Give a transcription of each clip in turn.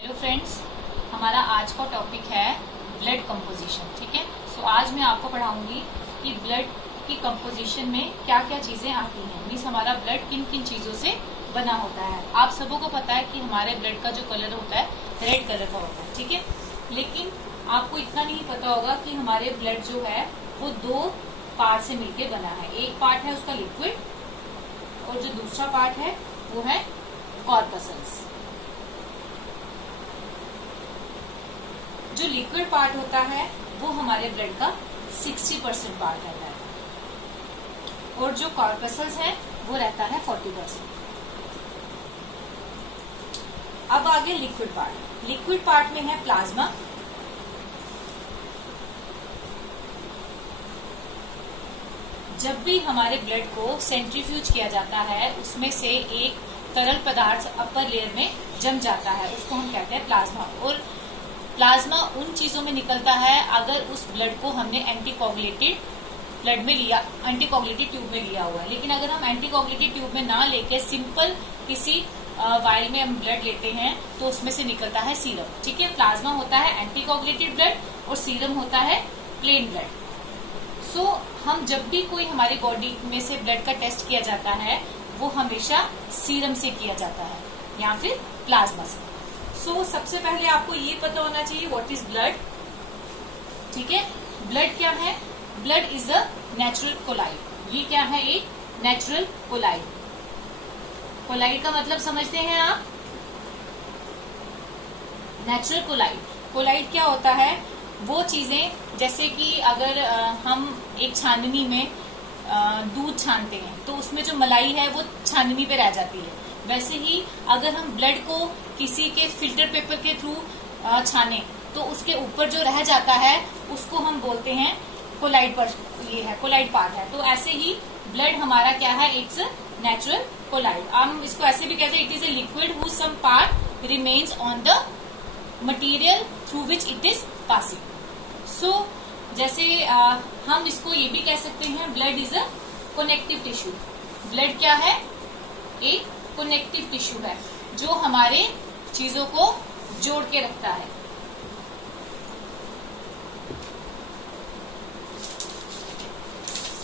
Hello friends, हमारा आज का टॉपिक है ब्लड कंपोजिशन। ठीक है, सो आज मैं आपको पढ़ाऊंगी कि ब्लड की कंपोजिशन में क्या क्या चीजें आती हैं। मीन्स हमारा ब्लड किन किन चीजों से बना होता है। आप सबों को पता है कि हमारे ब्लड का जो कलर होता है रेड कलर का होता है। ठीक है, लेकिन आपको इतना नहीं पता होगा कि हमारे ब्लड जो है वो दो पार्ट से मिलकर बना है। एक पार्ट है उसका लिक्विड और जो दूसरा पार्ट है वो है कॉर्पसल्स। जो लिक्विड पार्ट होता है वो हमारे ब्लड का 60% पार्ट रहता है और जो कॉर्पसल्स है वो रहता है 40%। अब आगे लिक्विड पार्ट। लिक्विड पार्ट में है प्लाज्मा। जब भी हमारे ब्लड को सेंट्रीफ्यूज किया जाता है उसमें से एक तरल पदार्थ अपर लेयर में जम जाता है, उसको हम कहते हैं प्लाज्मा। और प्लाज्मा उन चीजों में निकलता है अगर उस ब्लड को हमने एंटीकोगुलेटेड ब्लड में लिया, एंटीकोगुलेटेड ट्यूब में लिया हुआ है। लेकिन अगर हम एंटीकोगुलेटेड ट्यूब में ना लेके सिंपल किसी वाइल में हम ब्लड लेते हैं तो उसमें से निकलता है सीरम। ठीक है, प्लाज्मा होता है एंटीकोगुलेटेड ब्लड और सीरम होता है प्लेन ब्लड। सो हम जब भी कोई हमारी बॉडी में से ब्लड का टेस्ट किया जाता है वो हमेशा सीरम से किया जाता है या फिर प्लाज्मा से। सो सबसे पहले आपको ये पता होना चाहिए व्हाट इज ब्लड। ठीक है, ब्लड क्या है? Blood is a natural colloid. ये क्या है? एक नेचुरल कोलाइड। कोलाइड का मतलब समझते हैं आप? Natural collide. कोलाइड क्या होता है? वो चीजें जैसे कि अगर हम एक छाननी में दूध छानते हैं तो उसमें जो मलाई है वो छाननी पे रह जाती है। वैसे ही अगर हम ब्लड को किसी के फिल्टर पेपर के थ्रू छाने तो उसके ऊपर जो रह जाता है उसको हम बोलते हैं कोलाइड पर, ये है कोलाइड पार्ट है। तो ऐसे ही ब्लड हमारा क्या है? It's natural colloid. हम इसको ऐसे भी कहते हैं it is a liquid whose some part remains on the material through which it is passing. So जैसे हम इसको ये भी कह सकते हैं blood is a connective tissue. Blood क्या है? एक कनेक्टिव टिश्यू है जो हमारे चीजों को जोड़ के रखता है।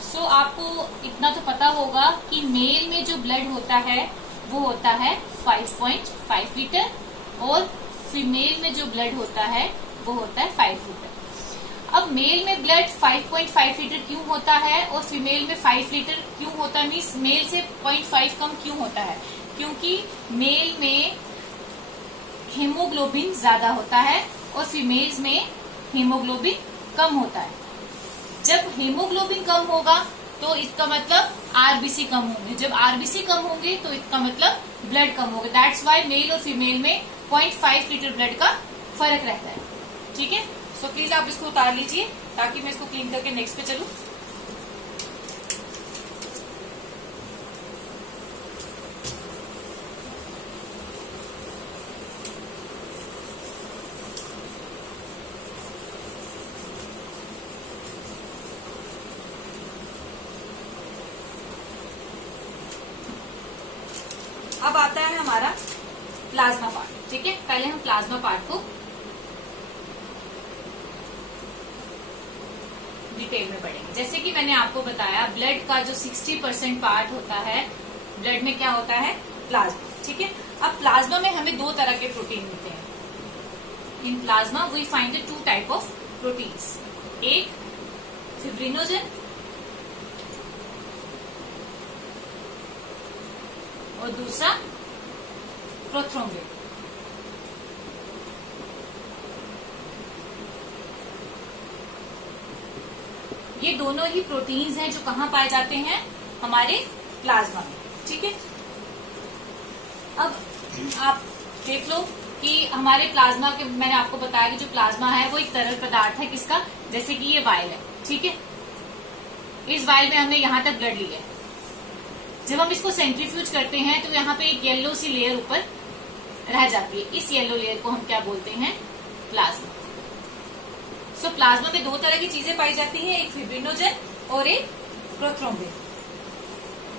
सो आपको इतना तो पता होगा कि मेल में जो ब्लड होता है वो होता है 5.5 लीटर और फीमेल में जो ब्लड होता है वो होता है 5 लीटर। अब मेल में ब्लड 5.5 लीटर क्यों होता है और फीमेल में 5 लीटर क्यों होता है? मीन्स मेल से 0.5 कम क्यों होता है? क्योंकि मेल में हीमोग्लोबिन ज्यादा होता है और फीमेल्स में हीमोग्लोबिन कम होता है। जब हीमोग्लोबिन कम होगा तो इसका मतलब आरबीसी कम होंगे। जब आरबीसी कम होंगे तो इसका मतलब ब्लड कम होगा। दैट्स वाई मेल और फीमेल में 0.5 लीटर ब्लड का फर्क रहता है। ठीक है, सो प्लीज आप इसको उतार लीजिए ताकि मैं इसको क्लीन करके नेक्स्ट पे चलूं। अब आता है हमारा प्लाज्मा पार्ट। ठीक है, पहले हम प्लाज्मा पार्ट को डिटेल में पढ़ेंगे। जैसे कि मैंने आपको बताया ब्लड का जो 60% पार्ट होता है, ब्लड में क्या होता है? प्लाज्मा। ठीक है, अब प्लाज्मा में हमें दो तरह के प्रोटीन मिलते हैं। In plasma we find the 2 type of proteins. एक फिब्रिनोजन और दूसरा प्रोथ्रोम्बिन। ये दोनों ही प्रोटीन्स हैं जो कहाँ पाए जाते हैं? हमारे प्लाज्मा में। ठीक है, अब आप देख लो कि हमारे प्लाज्मा के, मैंने आपको बताया कि जो प्लाज्मा है वो एक तरल पदार्थ है। किसका? जैसे कि ये वाइल है। ठीक है, इस वाइल में हमने यहां तक ब्लड लिया है। जब हम इसको सेंट्रीफ्यूज करते हैं तो यहाँ पे एक येलो सी लेयर ऊपर रह जाती है। इस येलो लेयर को हम क्या बोलते हैं? प्लाज्मा। सो प्लाज्मा में दो तरह की चीजें पाई जाती हैं, एक फिब्रिनोजन और एक प्रोथ्रोम्बिन।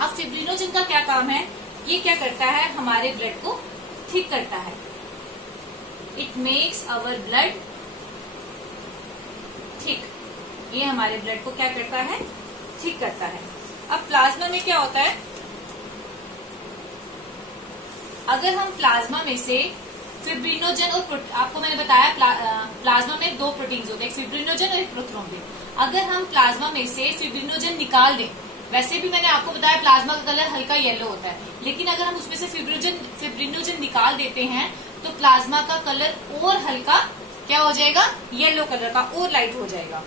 अब फिब्रिनोजन का क्या काम है? ये क्या करता है? हमारे ब्लड को थिक करता है। It makes our blood thick. ये हमारे ब्लड को क्या करता है? थिक करता है। अब प्लाज्मा में क्या होता है? अगर हम प्लाज्मा में से फिब्रिनोजन और आपको मैंने बताया प्लाज्मा में दो प्रोटीन्स होते हैं, एक फिब्रिनोजन और एक प्रोथ्रोम्बिन। अगर हम प्लाज्मा में से फिब्रिनोजन निकाल दें, वैसे भी मैंने आपको बताया प्लाज्मा का कलर हल्का येलो होता है, लेकिन अगर हम उसमें से फिब्रिनोजन निकाल देते हैं तो प्लाज्मा का कलर और हल्का क्या हो जाएगा? येलो कलर का, और लाइट हो जाएगा।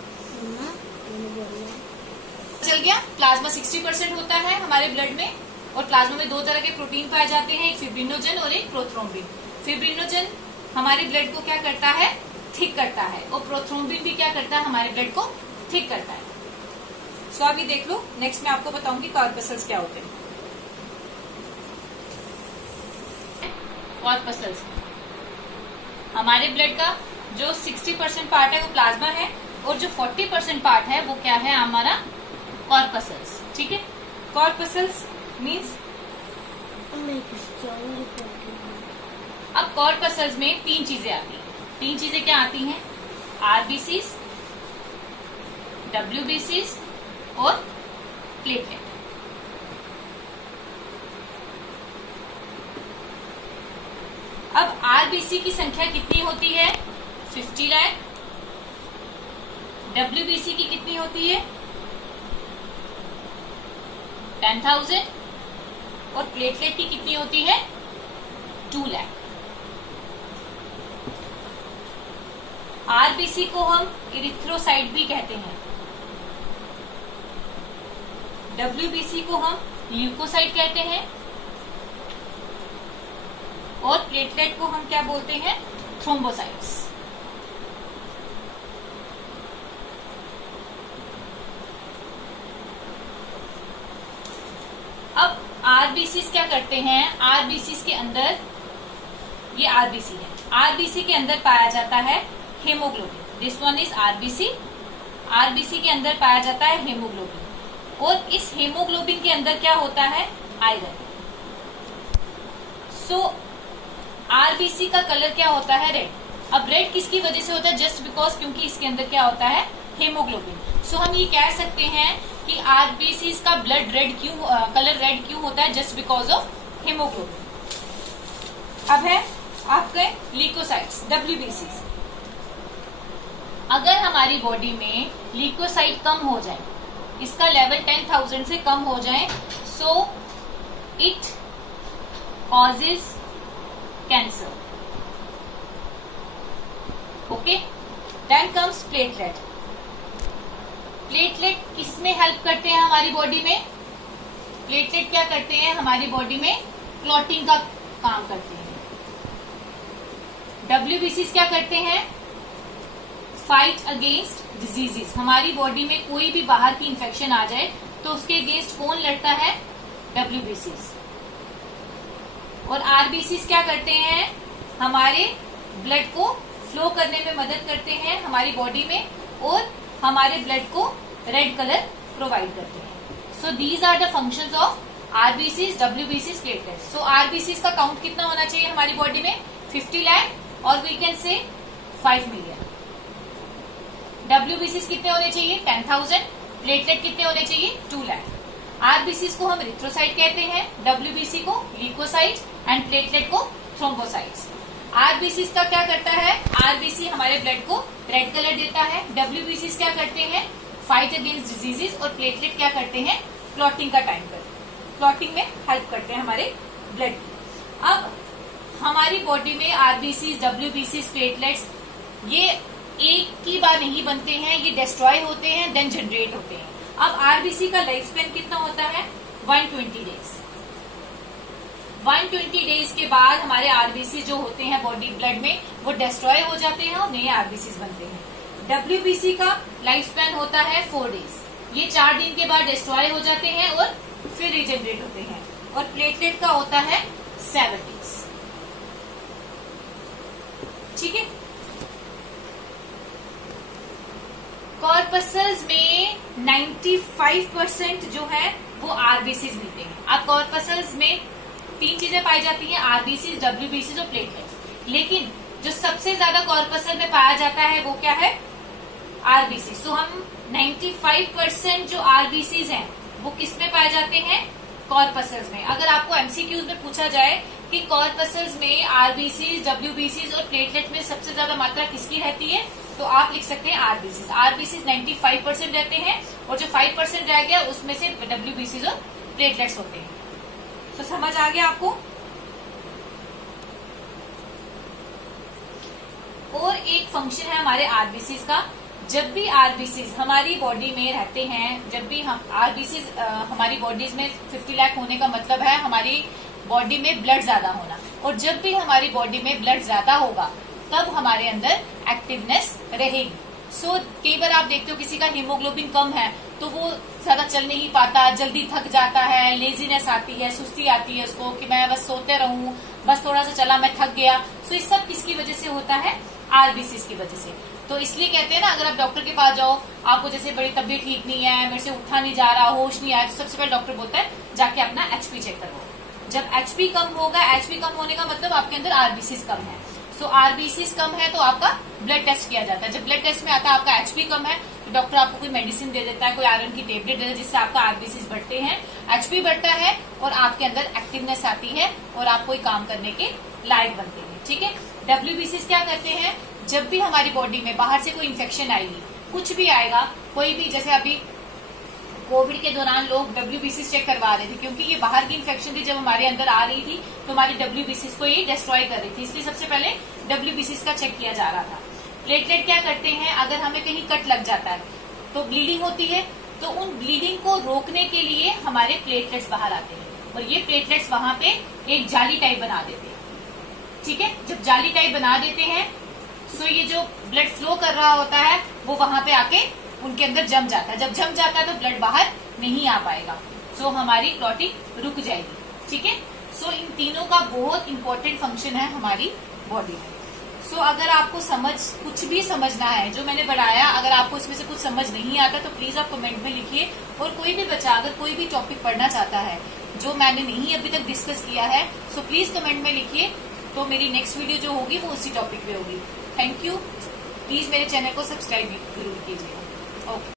चल गया। प्लाज्मा 60% होता है हमारे ब्लड में, और प्लाज्मा में दो तरह के प्रोटीन पाए जाते हैं, एक फिब्रिनोजन और एक प्रोथ्रोम्बिन। फिब्रिनोजन हमारे ब्लड को क्या करता है? थिक करता है, और प्रोथ्रोम्बिन भी क्या करता है? हमारे ब्लड को थिक करता है। सो अभी देख लो, नेक्स्ट मैं आपको बताऊंगी कॉर्पसल्स क्या होते हैं। कॉर्पसल्स हमारे ब्लड का जो 60% पार्ट है वो प्लाज्मा है, और जो 40% पार्ट है वो क्या है? हमारा कॉर्पसल्स। ठीक है। कॉर्पसल्स मीन्स, अब कॉर्पसल्स में तीन चीजें आती हैं। तीन चीजें क्या आती हैं? आरबीसीज, डब्ल्यूबीसीज और प्लेटलेट। अब आरबीसी की संख्या कितनी होती है? 50 लाख। डब्ल्यूबीसी की कितनी होती है? 10,000। और प्लेटलेट की कितनी होती है? 2 लाख। आरबीसी को हम इरिथ्रोसाइट भी कहते हैं, डब्ल्यूबीसी को हम ल्यूकोसाइट कहते हैं, और प्लेटलेट को हम क्या बोलते हैं? थ्रोम्बोसाइट्स। अब आरबीसी क्या करते हैं? आरबीसी के अंदर, ये आरबीसी है, आरबीसी के अंदर पाया जाता है haemoglobin. This one is RBC. RBC के अंदर पाया जाता है हेमोग्लोबिन, और इस हेमोग्लोबिन के अंदर क्या होता है? आयरन। सो आरबीसी का कलर क्या होता है? रेड। अब रेड किसकी वजह से होता है? जस्ट बिकॉज, क्योंकि इसके अंदर क्या होता है? हेमोग्लोबिन। सो हम ये कह सकते हैं कि आरबीसी का ब्लड रेड क्यों, कलर रेड क्यों होता है? Just because of haemoglobin. अब है आपके ल्यूकोसाइट्स, डब्ल्यूबीसी। अगर हमारी बॉडी में ल्यूकोसाइट कम हो जाए, इसका लेवल 10,000 से कम हो जाए, so it causes cancer. Okay. Then comes platelet. Platelet किसमें हेल्प करते हैं हमारी बॉडी में? प्लेटलेट क्या करते हैं? हमारी बॉडी में क्लॉटिंग का काम करते हैं। डब्ल्यूबीसी क्या करते हैं? Fight against diseases. हमारी बॉडी में कोई भी बाहर की इंफेक्शन आ जाए तो उसके अगेंस्ट कौन लड़ता है? डब्ल्यूबीसी। और आरबीसी क्या करते हैं? हमारे ब्लड को फ्लो करने में मदद करते हैं हमारी बॉडी में, और हमारे ब्लड को रेड कलर प्रोवाइड करते हैं। So these are the functions of RBC, WBC, platelet. So RBC का काउंट कितना होना चाहिए हमारी बॉडी में? 50 लाख, और we can say 5 million. WBC कितने होने चाहिए? 10,000। प्लेटलेट कितने होने चाहिए? 2 लाख। आरबीसी को हम इरिथ्रोसाइट कहते हैं, डब्ल्यूबीसी को ल्यूकोसाइट, एंड प्लेटलेट को थ्रोम्बोसाइट्स। आरबीसी का क्या करता है? आरबीसी हमारे ब्लड को रेड कलर देता है, डब्ल्यूबीसी क्या करते हैं? फाइट अगेंस्ट डिजीजेस, और प्लेटलेट क्या करते हैं? क्लॉटिंग का टाइम करते हैं, क्लॉटिंग में हेल्प करते हैं हमारे ब्लड की। अब हमारी बॉडी में आरबीसी, डब्ल्यूबीसी, प्लेटलेट्स ये एक ही बार नहीं बनते हैं, ये डिस्ट्रॉय होते हैं, देन जनरेट होते हैं। अब आरबीसी का लाइफ स्पेन कितना होता है? 120 डेज। 120 डेज के बाद हमारे आरबीसी जो होते हैं बॉडी ब्लड में, वो डिस्ट्रॉय हो जाते हैं और नए आरबीसी बनते हैं। डब्ल्यूबीसी का लाइफ स्पेन होता है 4 डेज। ये 4 दिन के बाद डिस्ट्रॉय हो जाते हैं और फिर रिजनरेट होते हैं। और प्लेटलेट का होता है 7 डेज। ठीक है। कॉर्पसल्स में 95% जो है वो आरबीसीज मिलते हैं। अब कॉर्पसल्स में 3 चीजें पाई जाती हैं, आरबीसी, डब्ल्यूबीसी और प्लेटलेट्स। लेकिन जो सबसे ज्यादा कॉर्पसल में पाया जाता है वो क्या है? आरबीसी। सो हम 95% जो आरबीसीज हैं वो किस में पाए जाते हैं? कॉर्पसल्स में। अगर आपको एमसीक्यूज में पूछा जाए कि कॉर्पसल्स में आरबीसीज, डब्ल्यूबीसीज और प्लेटलेट में सबसे ज्यादा मात्रा किसकी रहती है, तो आप लिख सकते हैं आरबीसीज। आरबीसीज 95% रहते हैं और जो 5% रह गया उसमें से डब्ल्यूबीसीज और प्लेटलेट्स होते हैं। तो समझ आ गया आपको? और एक फंक्शन है हमारे आरबीसीज का। जब भी आरबीसीज हमारी बॉडी में रहते हैं, जब भी हम आरबीसीज हमारी बॉडीज में 50 लाख होने का मतलब है हमारी बॉडी में ब्लड ज्यादा होना, और जब भी हमारी बॉडी में ब्लड ज्यादा होगा तब हमारे अंदर एक्टिवनेस रहेगी। सो कई बार आप देखते हो किसी का हीमोग्लोबिन कम है तो वो ज्यादा चल नहीं पाता, जल्दी थक जाता है, लेजीनेस आती है, सुस्ती आती है उसको कि मैं बस सोते रहूं, बस थोड़ा सा चला मैं थक गया। सो ये सब किसकी वजह से होता है? आरबीसीज की वजह से। तो इसलिए कहते हैं ना, अगर आप डॉक्टर के पास जाओ, आपको जैसे बड़ी तबीयत ठीक नहीं है, मेरे से उठा नहीं जा रहा, होश नहीं आया, तो सबसे पहले डॉक्टर बोलता है जाके अपना एचपी चेक करवाओ। जब एचपी कम होगा, एचपी कम होने का मतलब आपके अंदर आरबीसीज कम है। सो आरबीसीज कम है तो आपका ब्लड टेस्ट किया जाता है। जब ब्लड टेस्ट में आता है आपका एचपी कम है तो डॉक्टर आपको कोई मेडिसिन दे देता है, कोई आयरन की टेबलेट दे देता है जिससे आपका आरबीसीज बढ़ते हैं, एचपी बढ़ता है और आपके अंदर एक्टिवनेस आती है और आप कोई काम करने के लायक बनते हैं। ठीक है। डब्ल्यूबीसीज क्या करते हैं? जब भी हमारी बॉडी में बाहर से कोई इन्फेक्शन आएगी, कुछ भी आएगा, कोई भी, जैसे अभी कोविड के दौरान लोग डब्ल्यूबीसीज चेक करवा रहे थे क्योंकि ये बाहर की इन्फेक्शन थी, जब हमारे अंदर आ रही थी तो हमारी डब्ल्यूबीसीज को ये डिस्ट्रॉय कर रही थी, इसलिए सबसे पहले डब्ल्यूबीसीज का चेक किया जा रहा था। प्लेटलेट क्या करते हैं? अगर हमें कहीं कट लग जाता है तो ब्लीडिंग होती है, तो उन ब्लीडिंग को रोकने के लिए हमारे प्लेटलेट्स बाहर आते हैं और ये प्लेटलेट्स वहां पे एक जाली टाइप बना देते हैं। ठीक है। जब जाली टाइप बना देते हैं सो ये जो ब्लड फ्लो कर रहा होता है वो वहां पे आके उनके अंदर जम जाता है। जब जम जाता है तो ब्लड बाहर नहीं आ पाएगा, सो हमारी क्लॉटिंग रुक जाएगी। ठीक है। सो इन तीनों का बहुत इंपॉर्टेंट फंक्शन है हमारी बॉडी में। सो अगर आपको कुछ भी समझना है जो मैंने बढ़ाया, अगर आपको इसमें से कुछ समझ नहीं आता तो प्लीज आप कमेंट में लिखिए। और कोई भी बच्चा अगर कोई भी टॉपिक पढ़ना चाहता है जो मैंने नहीं अभी तक डिस्कस किया है, सो प्लीज कमेंट में लिखिए, तो मेरी नेक्स्ट वीडियो जो होगी वो उसी टॉपिक पे होगी। Thank you. प्लीज मेरे चैनल को सब्सक्राइब जरूर कीजिएगा। ओके।